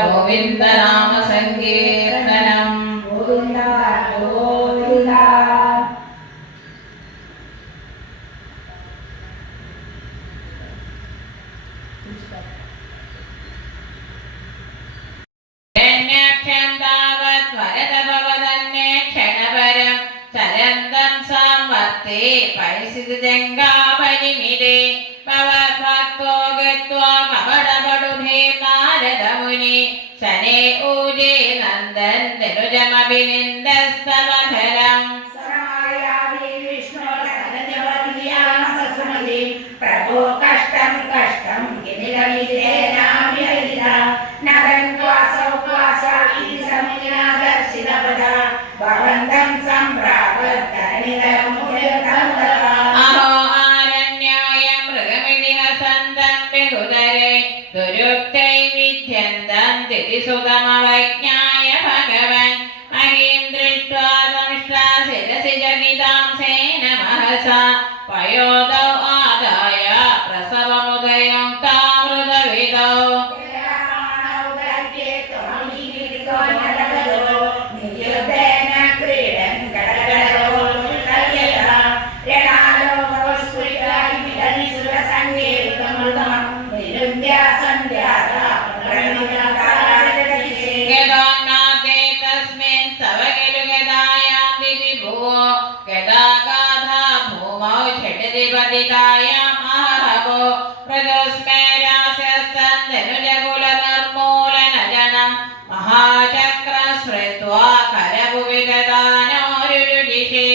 സർവത്ര ഗോവിന്ദനാമ സങ്കീർത്തനം ഗോവിന്ദ ഗോവിന്ദ ക്ഷന്താവത് വരതഭവതന്നെ ക്ഷണപരം ചരന്തം സംവർത്തേ പരിസ്ഥിതി ജംഗാപരിമിതേ സമായാമി വിഷ്ണോരകനജവതിയാമസുമതി പ്രഭോ കഷ്ടം കഷ്ടം ഭവന്തം സംപ്രാപത്തരണിതമുഖതമുദവ അഹോ ആരണ്യായ മൃഗമിതി ഹസന്തം ബഹുതരെ ദുരുക്തൈ വിദ്യന്തം തിരിസുതമവജ്ഞായ త్రిజగిదాంసే నమహస పయోదౌ ఆదాయ ప్రసవముదయం తామృత విదౌ తస్మిన్ సవగిలు ഛടതി പതിതായാം അഹഹവോ പ്രജോസ്മേരാസ്യസ്തം ധനുജകുല നിർമൂലനജനം മഹാചക്ര സ്മൃത്വാ കരഭുവി ഗദാനോരുരുജിഷേ